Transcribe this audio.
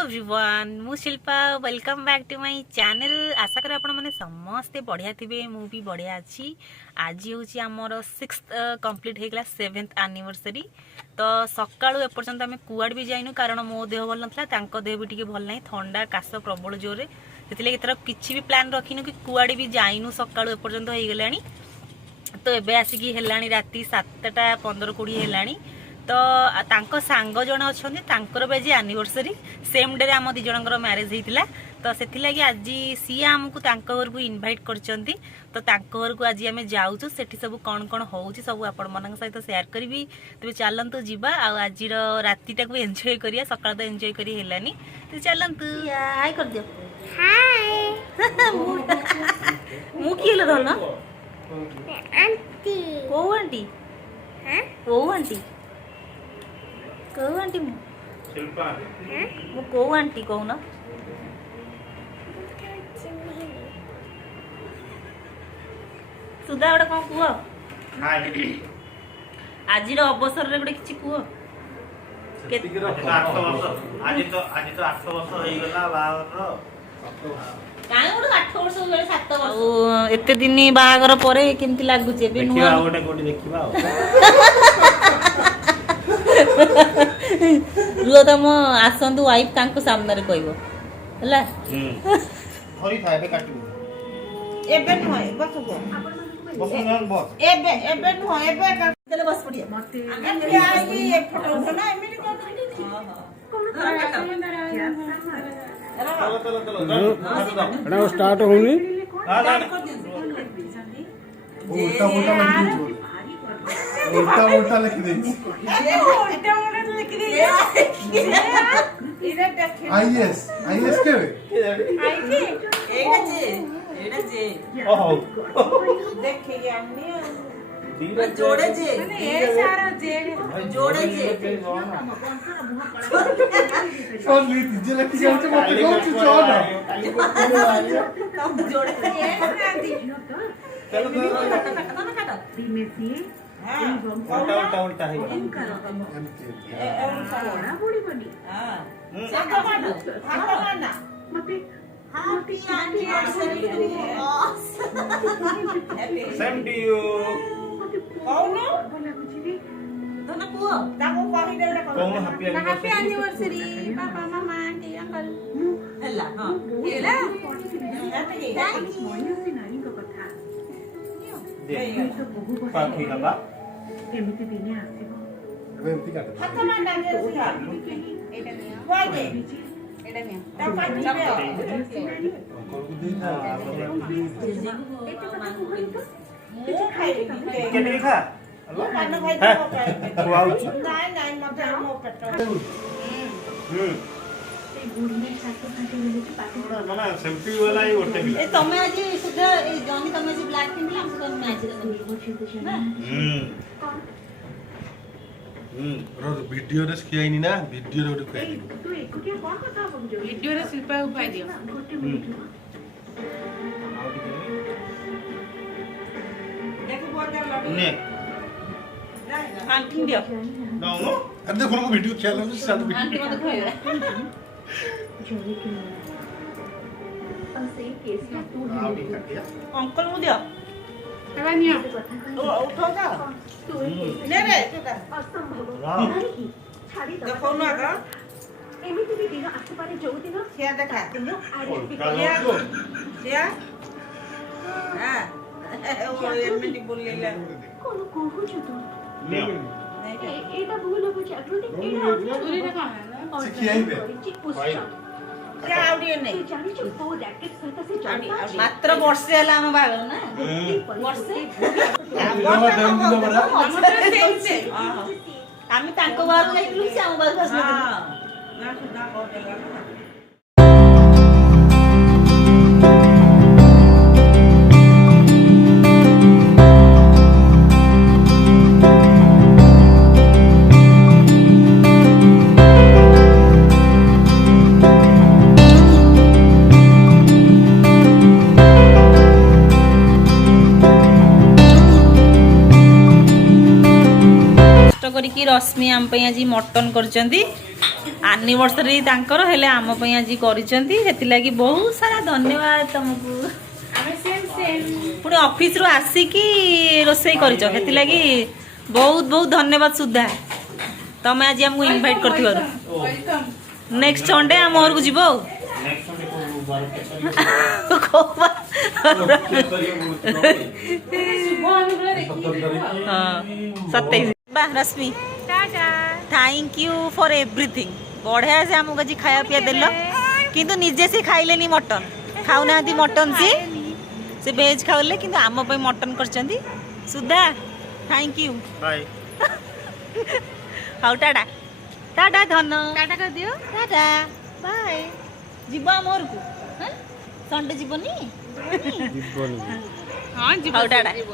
Everyone मु Shilpa welcome back to my channel. आशा कर आपण माने समस्ते बढ़िया थिबे मु भी बढ़िया अछि। आज होची हमर 6th कंप्लीट हेगला 7th एनिवर्सरी। तो सकाळु एपर्यंत आमे कुआड भी जाइनु कारण मो देह भल नथला तांको देह भी ठीक भल नै ठंडा काश प्रबल जोरे सेतिले एतर किछि भी प्लान रखिनु कि कुआड भी जाइनु सकाळु एपर्यंत होई गेलानी। तो एबे आसिकी हेलानी राती 7टा 15-20 हेलानी। तो तांको सांग जण अछंती तांकर बे जे एनिवर्सरी सेम डे रे हम दि जनकर मैरिज हेतिला। तो सेथि लागि आज सी हमकु तांको घर को इनवाइट करचंती। तो तांको घर को आज हमें जाउछु सेठी सब कोन कोन होउची सब आपण मनन सहित शेयर करबी। तबे चलंतु जिबा आ आज रो रातीटा को एन्जॉय करिया सकाळ तो एन्जॉय करी हेलानी। तो चलंतु हाय कर दियो हाय मु किलो धन आंटी को आंटी हैं को आंटी को आंटी मु शिल्पा हैं मु को आंटी कहू न सुधा ओडा कोन कुओ आज रो अवसर रे गोटे किछि कुओ केति 8 वर्ष आज तो 8 वर्ष होई गेला बाहर काहे ओडा 8 वर्ष हो गेले 7 वर्ष एते दिन बाहागर परे केमति लागु छे बे नुवा गोटे गोटे देखिबा रुआ तम आसंतु वाइफ तांको सामने रे कहबो हला हरि थाए बे काटू एबे न होय बस गो बस न बस एबे न होय एबे काटले बस पड़िया मते आई ए फोटो उठना एमिली चलो स्टार्ट होनी उल्टा उल्टा लिख दे उल्टा उल्टा लिख दे आईएस के आईटी एडा जे ओहो देखिए अन्य जोड़े जे ए सारा जे जोड़े जे कौन लीड जे लिख के आछे मते कौन सी चल कब जोड़े जे चलो काटो में से हां उल्टा है बड़ा बड़ी बनी हां सब माना मते happy anniversary same to you कौन बोला कुछ भी दोना पुओ ताको कहि देला कौन हैप्पी एनिवर्सरी पापा मामा आंटी अंकल हल्ला हां हेला थैंक यू से नानी को कथा पाखी हला एमिति दिने आसीबो एमिति काट हाथ मान डाले सिया एटा निया कोइ दे एटा निया ता पाटी दे को दिना एटा खाइ केते खा पान खाइ दे खुआउछ नाइ नाइ मते मो पेट गुड़ने साथ खाते वाले की पाटी माने सेल्फी वाला ही ओटे बिला ए तमे आज सुधा ए जॉनी तमे आज ब्लैक पिंक हम सब मैच रे रो वीडियो रे कियाइनी ना वीडियो रे ओटे तू एकुटिया कोन कथा बोलजो वीडियो रे शिल्पा उपाय दियो देखो बोल कर लड़ी ने आंटी दियो ना नो अरे देखो को वीडियो खेल रहा साथ वीडियो आंटी मत खोयो जोरी के और सेम केस में तू अंकल मु दियो तबानिया उठो जा ले रे तोटा असंभव नहीं छाड़ी देखो ना का एमिति भी दिन आसे पारे जो दिन सिया देखा दिन सिया हां ओ एमिति बोललेला कोन कोहु छु तू एटा भूल हो जागृति एटा चोरी रे कहां सिखियाइबे क्या आउडी नै जानि छु तो रैकेट सहित से जानि मात्र वर्षे हला हम बागल ना वर्षे आम्ही तांको बार जाइलु से हम बार बस ना सुधा को देला ना करिकी रश्मि आम आज मटन कर ଆନିଭର୍ସରୀ ତାଙ୍କର ହେଲେ ଆମ ପାଇଁ ଆଜି କରିଛନ୍ତି ସେଥିଲାଗି ବହୁତ ସାରା ଧନ୍ୟବାଦ ତମକୁ। ଆମେ ସେମ୍ ସେମ୍ ପୁଣି ଅଫିସରୁ ଆସିକି ରୋଷେଇ କରିଛ ସେଥିଲାଗି ବହୁତ ବହୁତ ଧନ୍ୟବାଦ ସୁଧା। ତମେ ଆଜି ଆମକୁ ଇନଭାଇଟ୍ କରିଥିବାରୁ। ୱେଲକମ୍। ନେକ୍ସଟ ସଣ୍ଡେ ଆମ ଘରକୁ ଯିବ ଆଉ। ଶୁଭ ଅନୁକୂଳ ଦେଖିକି ହଁ 27 ବା ରଶ୍ମି ଟାଟା। Thank you for everything. बढ़िया से आमको आज खाया पिया देल किंतु निजे से खाइलेनी मटन खाऊना मटन से भेज खाऊले किंतु आम पे मटन करचंदी सुधा थैंक यू बाय हाउ टाटा टाटा धन ଟାଟା କରିଦିଅ। टाटा बाय जीवा मोर को संडे जीवनी ଯିବନି। ହଁ ଯିବ ହଉ ଟାଟା। ଯିବ।